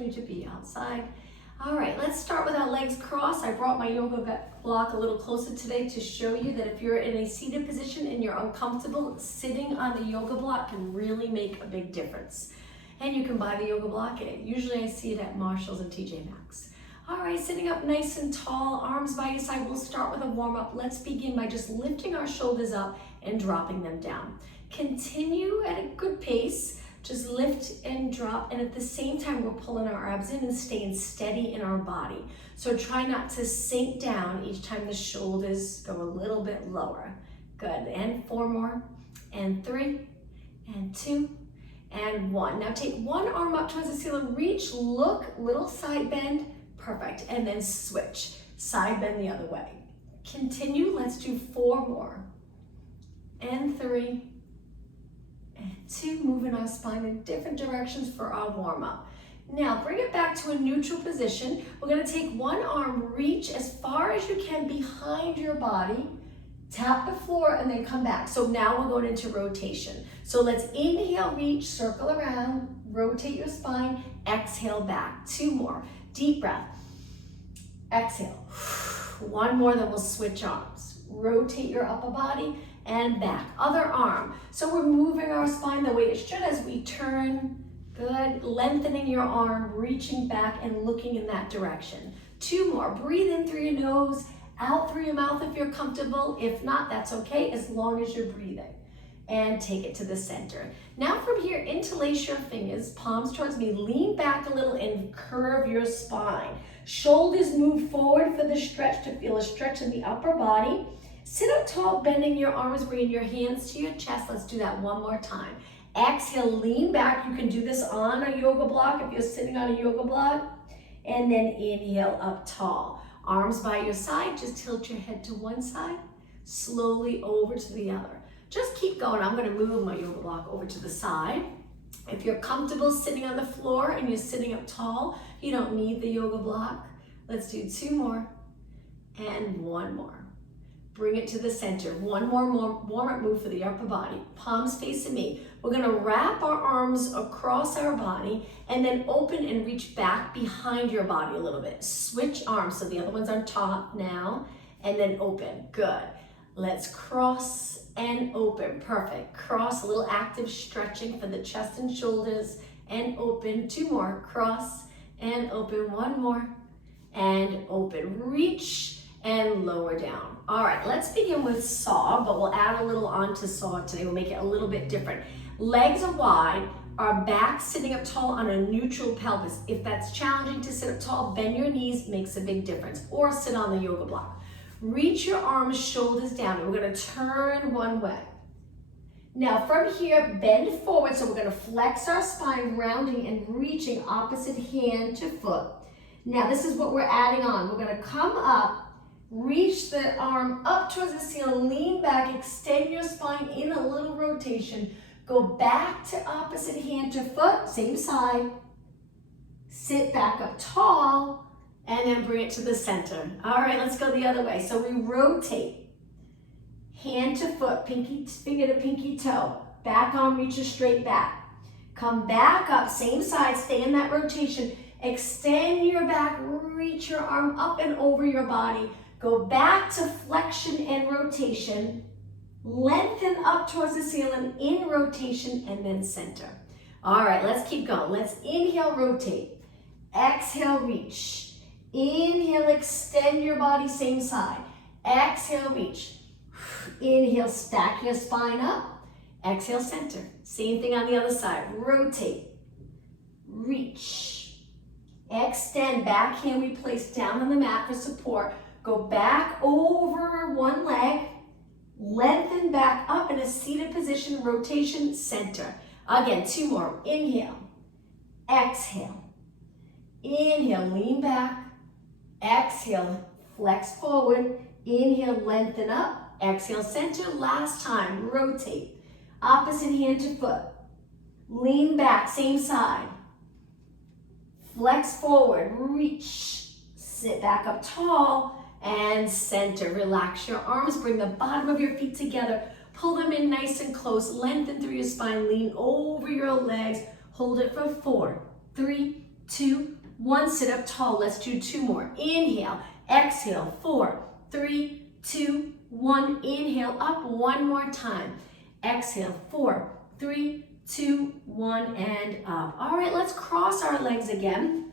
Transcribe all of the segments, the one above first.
To be outside. All right, let's start with our legs crossed. I brought my yoga block a little closer today to show you that if you're in a seated position and you're uncomfortable, sitting on the yoga block can really make a big difference. And you can buy the yoga block. Usually I see it at Marshall's and TJ Maxx. All right, sitting up nice and tall, arms by your side. We'll start with a warm up. Let's begin by just lifting our shoulders up and dropping them down. Continue at a good pace. Just lift and drop, and at the same time, we're pulling our abs in and staying steady in our body. So try not to sink down each time the shoulders go a little bit lower. Good, and 4 more, and 3, and 2, and 1. Now take one arm up towards the ceiling, reach, look, little side bend, perfect, and then switch, side bend the other way. Continue, let's do 4 more, and 3, and 2, moving our spine in different directions for our warm-up. Now bring it back to a neutral position. We're going to take one arm, reach as far as you can behind your body, tap the floor, and then come back. So now we're going into rotation. So let's inhale, reach, circle around, rotate your spine, exhale back. 2 more, deep breath. Exhale. 1 more, then we'll switch arms. Rotate your upper body and back. Other arm. So we're moving our spine the way it should as we turn. Good. Lengthening your arm, reaching back and looking in that direction. 2 more. Breathe in through your nose, out through your mouth if you're comfortable. If not, that's okay as long as you're breathing. And take it to the center. Now from here, interlace your fingers, palms towards me, lean back a little and curve your spine. Shoulders move forward for the stretch to feel a stretch in the upper body. Sit up tall, bending your arms, bringing your hands to your chest. Let's do that 1 more time. Exhale, lean back. You can do this on a yoga block if you're sitting on a yoga block. And then inhale up tall. Arms by your side, just tilt your head to one side, slowly over to the other. Just keep going. I'm going to move my yoga block over to the side. If you're comfortable sitting on the floor and you're sitting up tall, you don't need the yoga block. Let's do 2 more and 1 more. Bring it to the center. 1 more warm-up move for the upper body. Palms facing me. We're going to wrap our arms across our body and then open and reach back behind your body a little bit. Switch arms so the other one's on top now and then open. Good. Let's cross and open. Perfect. Cross, a little active stretching for the chest and shoulders and open. 2 more. Cross and open. 1 more and open. Reach and lower down. All right, let's begin with saw, but we'll add a little onto saw today. We'll make it a little bit different. Legs are wide, our back sitting up tall on a neutral pelvis. If that's challenging to sit up tall, bend your knees, makes a big difference, or sit on the yoga block. Reach your arms, shoulders down, and we're gonna turn one way. Now from here, bend forward, so we're gonna flex our spine, rounding and reaching opposite hand to foot. Now this is what we're adding on. We're gonna come up, reach the arm up towards the ceiling, lean back, extend your spine in a little rotation. Go back to opposite hand to foot, same side. Sit back up tall, and then bring it to the center. All right, let's go the other way. So we rotate, hand to foot, pinky finger to pinky toe. Back arm reaches straight back. Come back up, same side, stay in that rotation. Extend your back, reach your arm up and over your body. Go back to flexion and rotation. Lengthen up towards the ceiling in rotation and then center. All right, let's keep going. Let's inhale, rotate. Exhale, reach. Inhale, extend your body, same side. Exhale, reach. Inhale, stack your spine up. Exhale, center. Same thing on the other side. Rotate. Reach. Extend. Back hand we place down on the mat for support. Go back over one leg, lengthen back up in a seated position, rotation, center. Again, 2 more. Inhale, exhale. Inhale, lean back. Exhale, flex forward. Inhale, lengthen up. Exhale, center. Last time, rotate. Opposite hand to foot. Lean back, same side. Flex forward, reach. Sit back up tall. And center. Relax your arms, bring the bottom of your feet together, pull them in nice and close, lengthen through your spine, lean over your legs, hold it for 4, 3, 2, 1. Sit up tall. Let's do 2 more. Inhale, exhale, 4, 3, 2, 1. Inhale up 1 more time. Exhale, 4, 3, 2, 1, and up. All right, let's cross our legs again.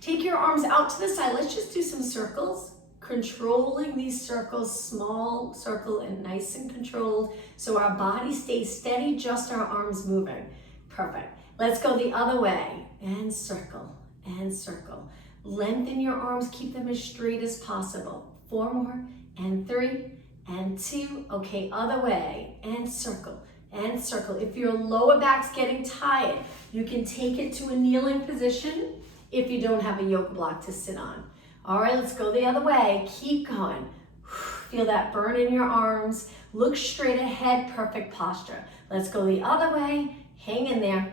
Take your arms out to the side. Let's just do some circles. Controlling these circles, small circle and nice and controlled, so our body stays steady, just our arms moving. Perfect. Let's go the other way, and circle, and circle. Lengthen your arms, keep them as straight as possible. 4 more, and 3, and 2. Okay, other way, and circle, and circle. If your lower back's getting tired, you can take it to a kneeling position if you don't have a yoga block to sit on. All right, let's go the other way. Keep going. Feel that burn in your arms. Look straight ahead, perfect posture. Let's go the other way. Hang in there.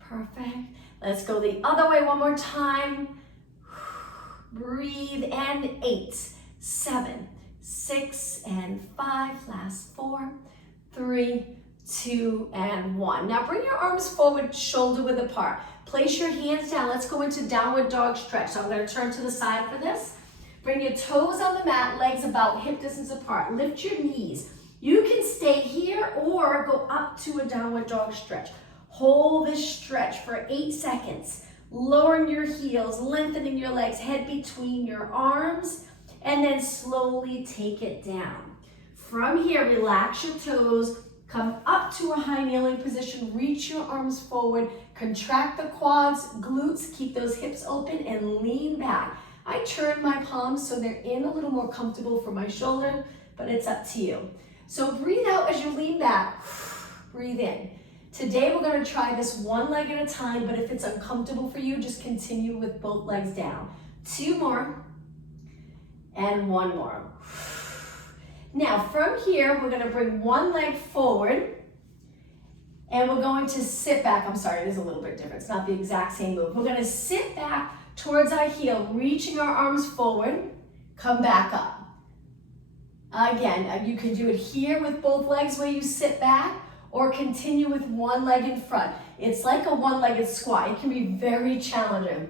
Perfect. Let's go the other way one more time. Breathe, and 8, 7, 6, and 5. Last 4, 3, 2, and 1. Now bring your arms forward, shoulder width apart. Place your hands down. Let's go into downward dog stretch. So I'm going to turn to the side for this. Bring your toes on the mat, legs about hip distance apart. Lift your knees. You can stay here or go up to a downward dog stretch. Hold this stretch for 8 seconds. Lowering your heels, lengthening your legs, head between your arms, and then slowly take it down. From here, relax your toes. Come up to a high kneeling position, reach your arms forward, contract the quads, glutes, keep those hips open and lean back. I turn my palms so they're in a little more comfortable for my shoulder, but it's up to you. So breathe out as you lean back, breathe in. Today we're going to try this one leg at a time, but if it's uncomfortable for you, just continue with both legs down. 2 more, and 1 more. Now from here, we're going to bring one leg forward and we're going to sit back. I'm sorry, it is a little bit different. It's not the exact same move. We're going to sit back towards our heel, reaching our arms forward, come back up. Again, you can do it here with both legs where you sit back or continue with one leg in front. It's like a one-legged squat. It can be very challenging.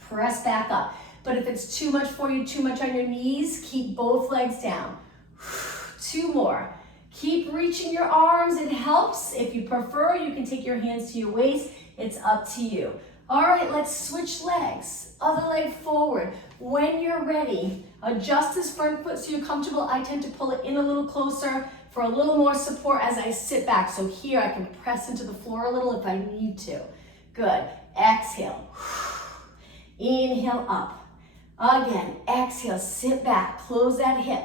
Press back up. But if it's too much for you, too much on your knees, keep both legs down. 2 more. Keep reaching your arms. It helps. If you prefer, you can take your hands to your waist. It's up to you. All right, let's switch legs. Other leg forward. When you're ready, adjust this front foot so you're comfortable. I tend to pull it in a little closer for a little more support as I sit back. So here I can press into the floor a little if I need to. Good. Exhale. Inhale up. Again, exhale, sit back, close that hip.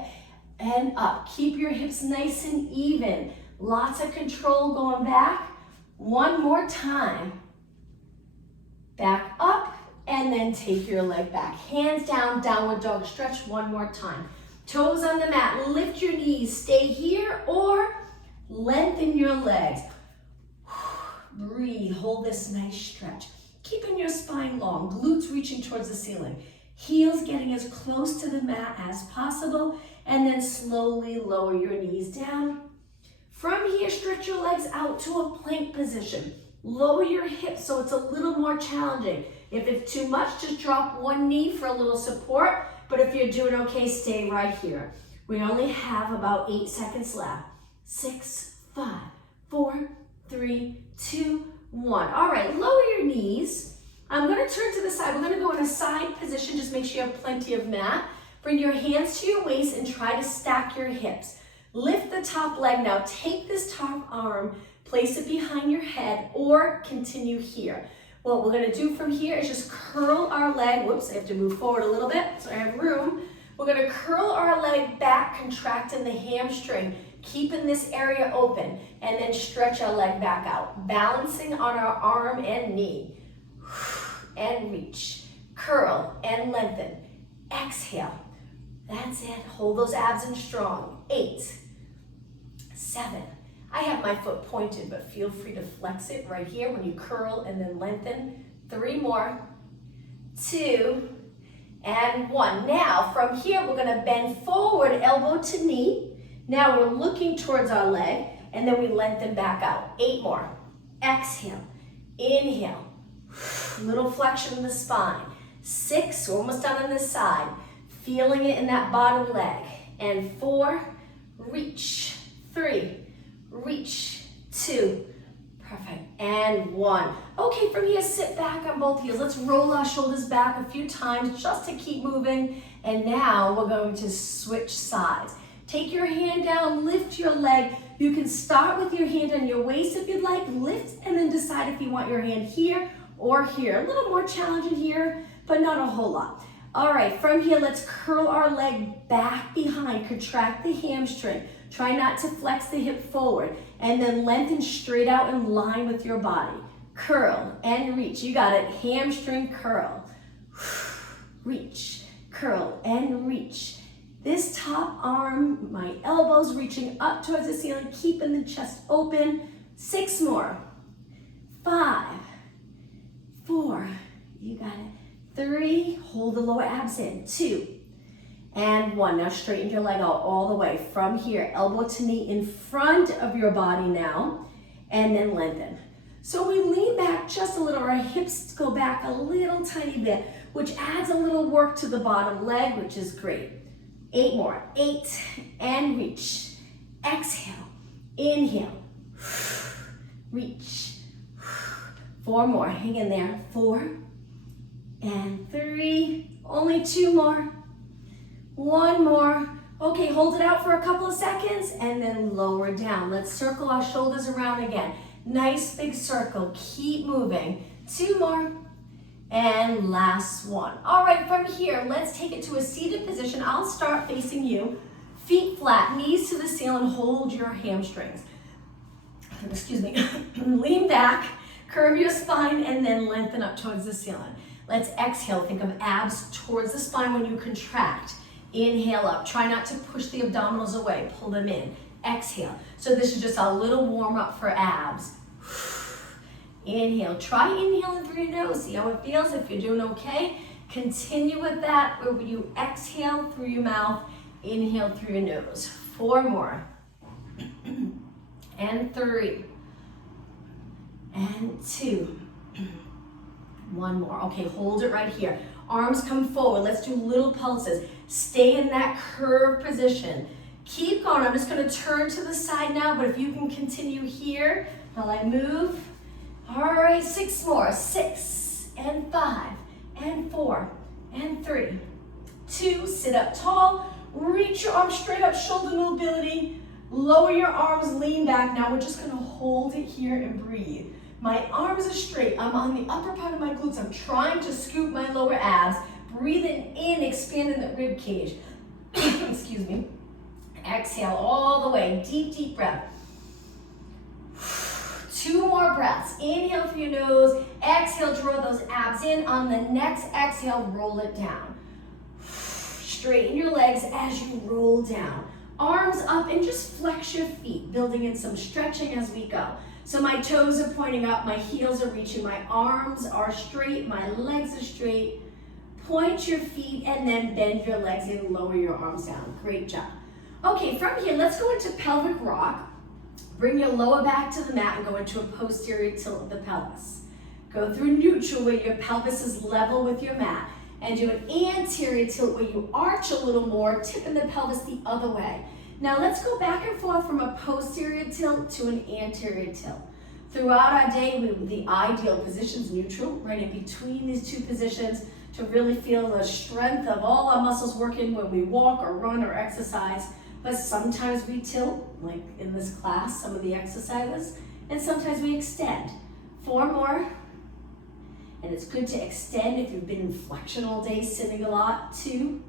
And up. Keep your hips nice and even. Lots of control going back. 1 more time. Back up and then take your leg back. Hands down, downward dog stretch 1 more time. Toes on the mat, lift your knees. Stay here or lengthen your legs. Breathe, hold this nice stretch. Keeping your spine long, glutes reaching towards the ceiling. Heels getting as close to the mat as possible. And then slowly lower your knees down. From here, stretch your legs out to a plank position. Lower your hips so it's a little more challenging. If it's too much, just drop one knee for a little support. But if you're doing okay, stay right here. We only have about 8 seconds left. 6, 5, 4, 3, 2, 1. All right, lower your knees. I'm going to turn to the side. We're going to go in a side position. Just make sure you have plenty of mat. Bring your hands to your waist and try to stack your hips. Lift the top leg now. Take this top arm, place it behind your head, or continue here. What we're going to do from here is just curl our leg. Whoops, I have to move forward a little bit so I have room. We're going to curl our leg back, contracting the hamstring, keeping this area open, and then stretch our leg back out, balancing on our arm and knee. And reach, curl, and lengthen. Exhale. That's it. Hold those abs in strong. 8, 7. I have my foot pointed, but feel free to flex it right here when you curl and then lengthen. 3 more. 2, and 1. Now, from here, we're going to bend forward, elbow to knee. Now we're looking towards our leg, and then we lengthen back out. 8 more. Exhale. Inhale. Little flexion in the spine. 6, we're almost done on this side. Feeling it in that bottom leg. And 4, reach. 3, reach. 2, perfect. And 1. Okay, from here, sit back on both heels. Let's roll our shoulders back a few times just to keep moving. And now we're going to switch sides. Take your hand down, lift your leg. You can start with your hand on your waist if you'd like, lift, and then decide if you want your hand here or here. A little more challenging here, but not a whole lot. All right, from here, let's curl our leg back behind, contract the hamstring. Try not to flex the hip forward, and then lengthen straight out in line with your body. Curl and reach, you got it, hamstring curl. Reach, curl and reach. This top arm, my elbows reaching up towards the ceiling, keeping the chest open. 6 more. 5, 4, you got it. 3, hold the lower abs in. 2, and 1. Now straighten your leg out all the way. From here, elbow to knee in front of your body now, and then lengthen. So we lean back just a little, our hips go back a little tiny bit, which adds a little work to the bottom leg, which is great. 8 more. 8, and reach. Exhale, inhale, reach. 4 more, hang in there. 4, and 3, only 2 more. 1 more. Okay, hold it out for a couple of seconds and then lower down. Let's circle our shoulders around again. Nice big circle, keep moving. 2 more. And last one. All right, from here, let's take it to a seated position. I'll start facing you. Feet flat, knees to the ceiling, hold your hamstrings. Excuse me. Lean back, curve your spine, and then lengthen up towards the ceiling. Let's exhale. Think of abs towards the spine when you contract. Inhale up. Try not to push the abdominals away. Pull them in. Exhale. So this is just a little warm up for abs. Inhale. Try inhaling through your nose. See how it feels. If you're doing okay, continue with that where you exhale through your mouth, inhale through your nose. 4 more. And 3. And 2. 1 more. Okay, hold it right here. Arms come forward. Let's do little pulses. Stay in that curved position. Keep going. I'm just going to turn to the side now, but if you can continue here while I move. All right, 6 more. 6, and 5, and 4, and 3, 2. Sit up tall. Reach your arms straight up, shoulder mobility. Lower your arms, lean back. Now we're just going to hold it here and breathe. My arms are straight. I'm on the upper part of my glutes. I'm trying to scoop my lower abs. Breathing in, expanding the rib cage. Excuse me. Exhale all the way. Deep, deep breath. 2 more breaths. Inhale through your nose. Exhale, draw those abs in. On the next exhale, roll it down. Straighten your legs as you roll down. Arms up and just flex your feet, building in some stretching as we go. So my toes are pointing up, my heels are reaching, my arms are straight, my legs are straight. Point your feet and then bend your legs in, lower your arms down. Great job. Okay, from here, let's go into pelvic rock. Bring your lower back to the mat and go into a posterior tilt of the pelvis. Go through neutral where your pelvis is level with your mat. And do an anterior tilt where you arch a little more, tipping the pelvis the other way. Now let's go back and forth from a posterior tilt to an anterior tilt. Throughout our day, the ideal position's neutral, right in between these two positions to really feel the strength of all our muscles working when we walk or run or exercise. But sometimes we tilt, like in this class, some of the exercises, and sometimes we extend. 4 more. And it's good to extend if you've been in flexion all day, sitting a lot. 2,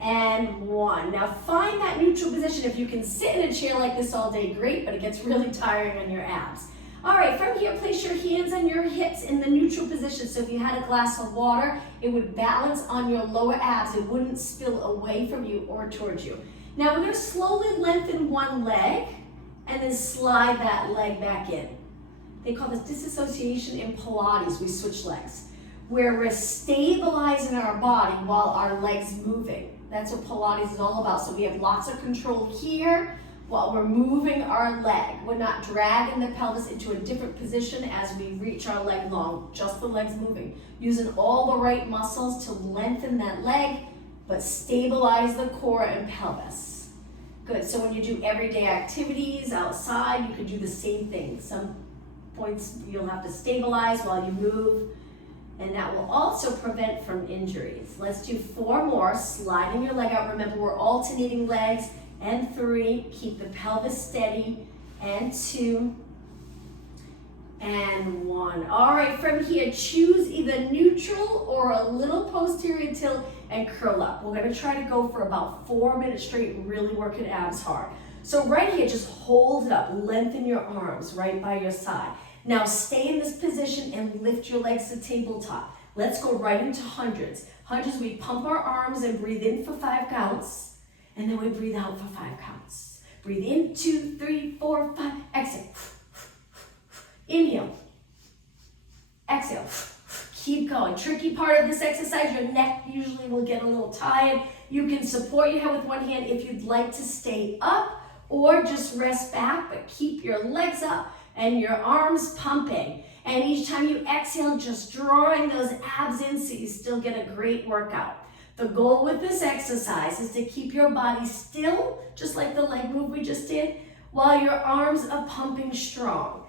and 1. Now find that neutral position. If you can sit in a chair like this all day, great, but it gets really tiring on your abs. All right, from here, place your hands on your hips in the neutral position. So if you had a glass of water, it would balance on your lower abs. It wouldn't spill away from you or towards you. Now we're gonna slowly lengthen one leg and then slide that leg back in. They call this disassociation in Pilates. We switch legs, where we're stabilizing our body while our legs moving. That's what Pilates is all about. So we have lots of control here, while we're moving our leg. We're not dragging the pelvis into a different position as we reach our leg long, just the legs moving. Using all the right muscles to lengthen that leg, but stabilize the core and pelvis. Good, so when you do everyday activities outside, you can do the same thing. Some points you'll have to stabilize while you move, and that will also prevent from injuries. Let's do 4 more, sliding your leg out. Remember, we're alternating legs, and 3, keep the pelvis steady, and 2, and 1. All right, from here, choose either neutral or a little posterior tilt and curl up. We're gonna try to go for about 4 minutes straight, really working abs hard. So right here, just hold it up, lengthen your arms right by your side. Now stay in this position and lift your legs to tabletop. Let's go right into hundreds. Hundreds, we pump our arms and breathe in for 5 counts. And then we breathe out for 5 counts. Breathe in, 2, 3, 4, 5. Exhale. Inhale. Exhale. Keep going. Tricky part of this exercise, your neck usually will get a little tired. You can support your head with one hand if you'd like to stay up, or just rest back, but keep your legs up and your arms pumping. And each time you exhale, just drawing those abs in so you still get a great workout. The goal with this exercise is to keep your body still, just like the leg move we just did, while your arms are pumping strong.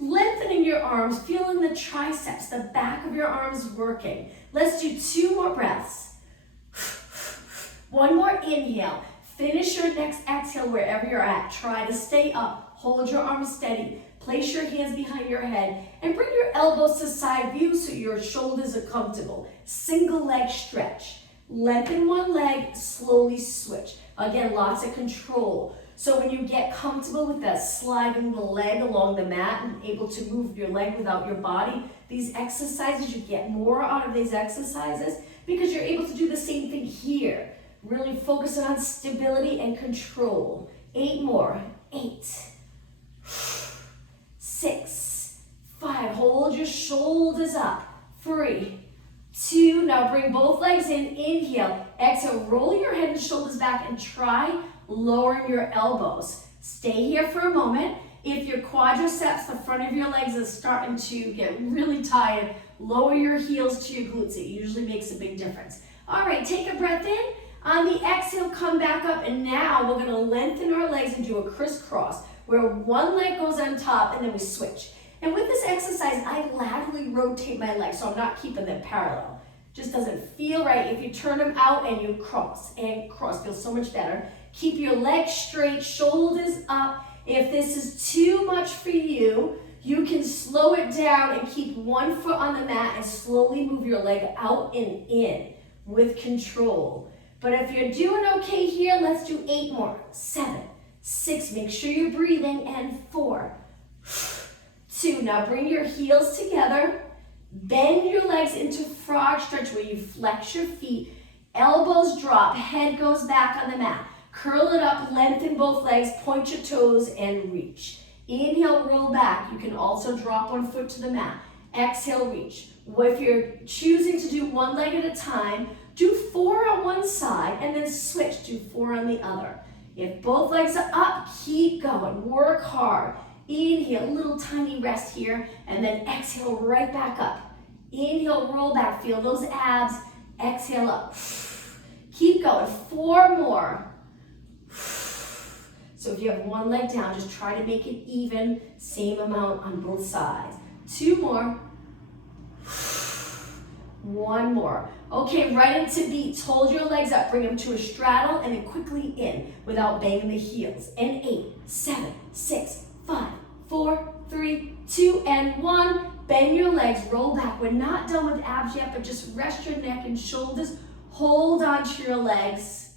Lengthening your arms, feeling the triceps, the back of your arms working. Let's do 2 more breaths. 1 more inhale. Finish your next exhale wherever you're at. Try to stay up, hold your arms steady, place your hands behind your head, and bring your elbows to side view so your shoulders are comfortable. Single leg stretch. Lengthen one leg, slowly switch. Again, lots of control. So when you get comfortable with that sliding the leg along the mat and able to move your leg without your body, these exercises, you get more out of these exercises because you're able to do the same thing here. Really focusing on stability and control. 8 more. 8, 6, 5. Hold your shoulders up. 3, 2, now bring both legs in, inhale, exhale, roll your head and shoulders back and try lowering your elbows. Stay here for a moment. If your quadriceps, the front of your legs is starting to get really tired, lower your heels to your glutes. It usually makes a big difference. All right, take a breath in. On the exhale, come back up, and now we're gonna lengthen our legs and do a crisscross, where one leg goes on top and then we switch. And with this exercise, I laterally rotate my legs, so I'm not keeping them parallel. Just doesn't feel right. If you turn them out and you cross, feels so much better. Keep your legs straight, shoulders up. If this is too much for you, you can slow it down and keep one foot on the mat and slowly move your leg out and in with control. But if you're doing okay here, let's do 8 more. 7, 6, make sure you're breathing, and 4, 2, now bring your heels together, bend your legs into frog stretch where you flex your feet, elbows drop, head goes back on the mat. Curl it up, lengthen both legs, point your toes, and reach. Inhale, roll back. You can also drop one foot to the mat. Exhale, reach. If you're choosing to do one leg at a time, do 4 on one side and then switch, do 4 on the other. If both legs are up, keep going, work hard. Inhale, little tiny rest here, and then exhale right back up. Inhale, roll back, feel those abs. Exhale up. Keep going, 4 more. So if you have one leg down, just try to make it even, same amount on both sides. 2 more. 1 more. Okay, right into beats. Hold your legs up, bring them to a straddle, and then quickly in without banging the heels. And 8, 7, 6, 5, 4, 3, 2, and 1. Bend your legs, roll back. We're not done with abs yet, but just rest your neck and shoulders. Hold onto your legs.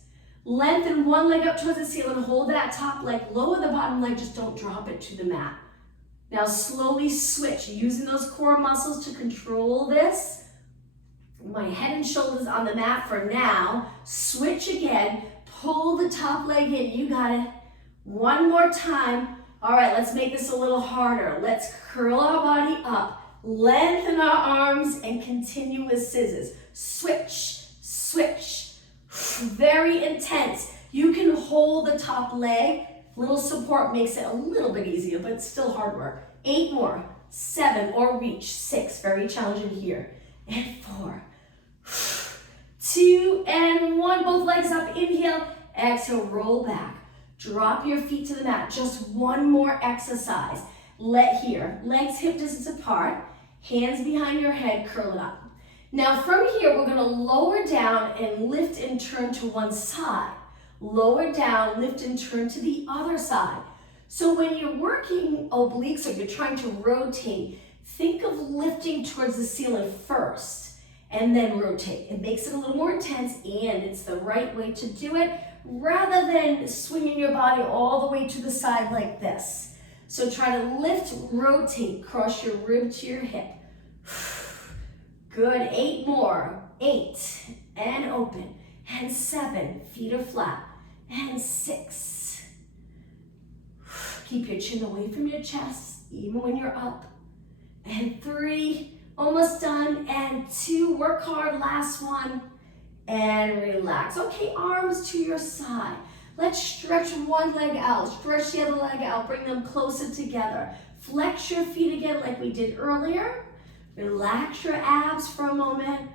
Lengthen one leg up towards the ceiling. Hold that top leg. Lower the bottom leg. Just don't drop it to the mat. Now slowly switch, using those core muscles to control this. My head and shoulders on the mat for now. Switch again. Pull the top leg in. You got it. 1 more time. All right, let's make this a little harder. Let's curl our body up, lengthen our arms, and continue with scissors. Switch, switch. Very intense. You can hold the top leg Little support makes it a little bit easier, but it's still hard work. 8 more, 7, or reach, 6, very challenging here, and 4, 2, and 1, both legs up, inhale, exhale, roll back. Drop your feet to the mat, just one more exercise. Here, legs hip distance apart, hands behind your head, curl it up. Now from here, we're gonna lower down and lift and turn to one side. Lower down, lift and turn to the other side. So when you're working obliques or you're trying to rotate, think of lifting towards the ceiling first and then rotate. It makes it a little more intense and it's the right way to do it rather than swinging your body all the way to the side like this. So try to lift, rotate, cross your rib to your hip. Good, 8 more, 8, and open, and 7, feet are flat, and 6. Keep your chin away from your chest, even when you're up, and 3, almost done, and 2, work hard, last one, and relax. Okay, arms to your side. Let's stretch one leg out, stretch the other leg out, bring them closer together. Flex your feet again like we did earlier. Relax your abs for a moment.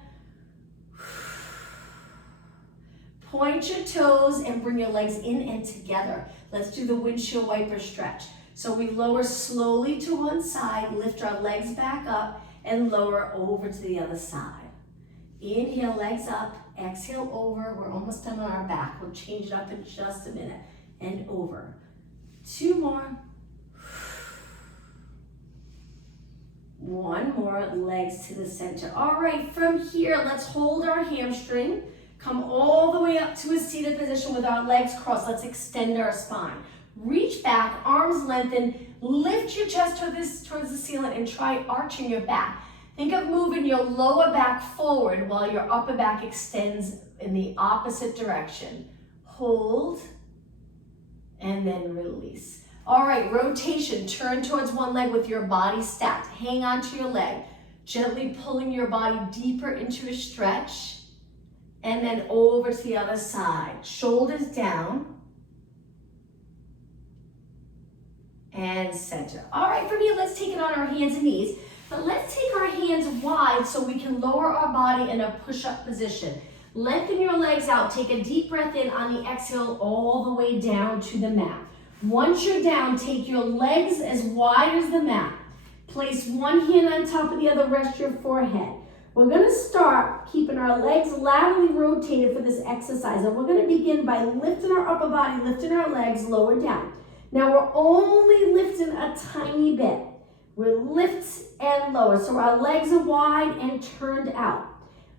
Point your toes and bring your legs in and together. Let's do the windshield wiper stretch. So we lower slowly to one side, lift our legs back up, and lower over to the other side. Inhale, legs up, exhale over. We're almost done on our back. We'll change it up in just a minute. And over. 2 more. 1 more, legs to the center. All right, from here, let's hold our hamstring. Come all the way up to a seated position with our legs crossed. Let's extend our spine. Reach back, arms lengthen, lift your chest towards the ceiling and try arching your back. Think of moving your lower back forward while your upper back extends in the opposite direction. Hold, and then release. All right, rotation. Turn towards one leg with your body stacked. Hang on to your leg. Gently pulling your body deeper into a stretch. And then over to the other side. Shoulders down. And center. All right, from here, let's take it on our hands and knees. But let's take our hands wide so we can lower our body in a push-up position. Lengthen your legs out. Take a deep breath in on the exhale all the way down to the mat. Once you're down, take your legs as wide as the mat. Place one hand on top of the other, rest your forehead. We're gonna start keeping our legs laterally rotated for this exercise. And we're gonna begin by lifting our upper body, lifting our legs lower down. Now we're only lifting a tiny bit. We're lift and lower. So our legs are wide and turned out.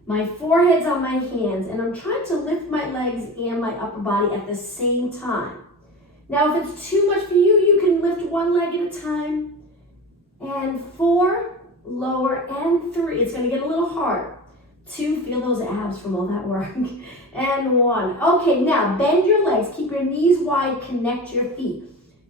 My forehead's on my hands and I'm trying to lift my legs and my upper body at the same time. Now, if it's too much for you, you can lift one leg at a time. And 4, lower, and 3. It's going to get a little harder. 2, feel those abs from all that work. And 1. Okay, now bend your legs. Keep your knees wide. Connect your feet.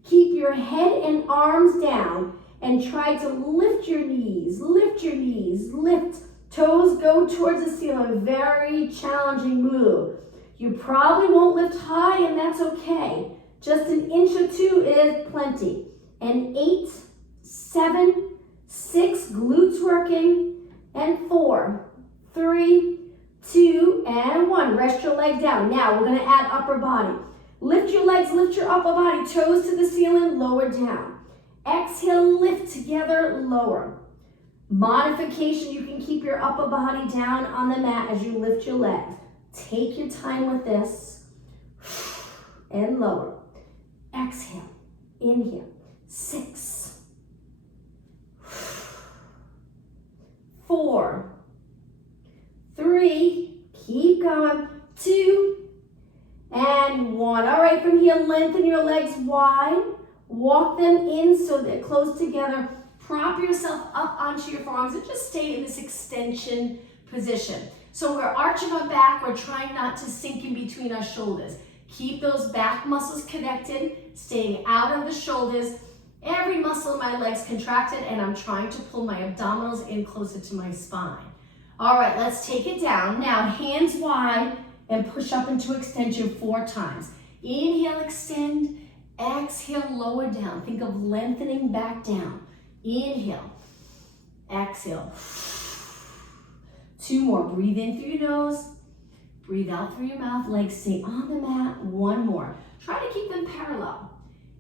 Keep your head and arms down and try to lift your knees. Lift your knees. Lift. Toes go towards the ceiling. Very challenging move. You probably won't lift high, and that's okay. Just an inch or 2 is plenty. And 8, 7, 6, glutes working, and 4, 3, 2, and 1. Rest your leg down. Now we're gonna add upper body. Lift your legs, lift your upper body, toes to the ceiling, lower down. Exhale, lift together, lower. Modification, you can keep your upper body down on the mat as you lift your legs. Take your time with this, and lower. Exhale, inhale, 6, 4, 3, keep going, 2, and 1. All right, from here, lengthen your legs wide, walk them in so they're close together, prop yourself up onto your forearms and just stay in this extension position. So we're arching our back, we're trying not to sink in between our shoulders. Keep those back muscles connected, staying out of the shoulders. Every muscle in my legs contracted, and I'm trying to pull my abdominals in closer to my spine. All right, let's take it down. Now, hands wide and push up into extension 4 times. Inhale, extend. Exhale, lower down. Think of lengthening back down. Inhale. Exhale. 2 more. Breathe in through your nose. Breathe out through your mouth. Legs stay on the mat. 1 more. Try to keep them parallel.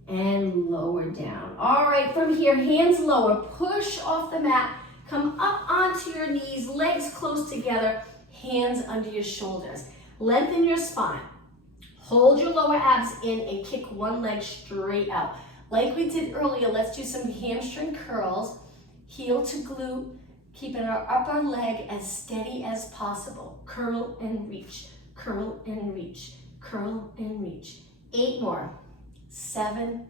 And lower down. All right, from here, hands lower. Push off the mat. Come up onto your knees. Legs close together. Hands under your shoulders. Lengthen your spine. Hold your lower abs in and kick one leg straight out. Like we did earlier, let's do some hamstring curls. Heel to glute, keeping our upper leg as steady as possible. Curl and reach, curl and reach, curl and reach. 8 more. 7,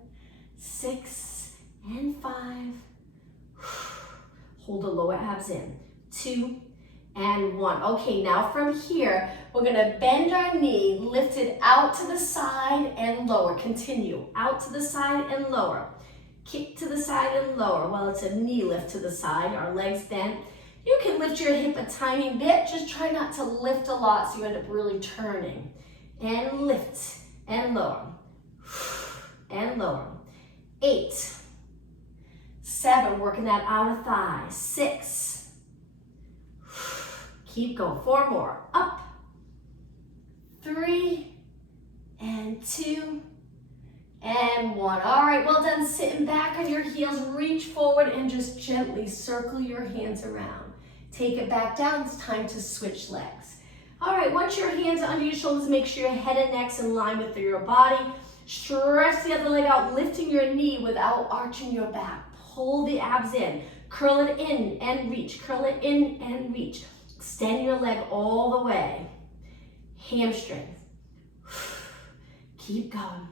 6, and 5. Hold the lower abs in. 2, and 1. Okay, now from here, we're gonna bend our knee, lift it out to the side and lower. Continue, out to the side and lower. Kick to the side and lower. Well, it's a knee lift to the side, our legs bent. You can lift your hip a tiny bit, just try not to lift a lot so you end up really turning. And lift, and lower, and lower. 8, 7, working that outer thigh. 6, keep going. 4 more. Up. 3, and 2, and 1. All right, well done. Sitting back on your heels, reach forward and just gently circle your hands around. Take it back down. It's time to switch legs. All right, once your hands are under your shoulders, make sure your head and neck's in line with your body. Stretch the other leg out, lifting your knee without arching your back. Pull the abs in. Curl it in and reach. Curl it in and reach. Extend your leg all the way. Hamstrings. Keep going.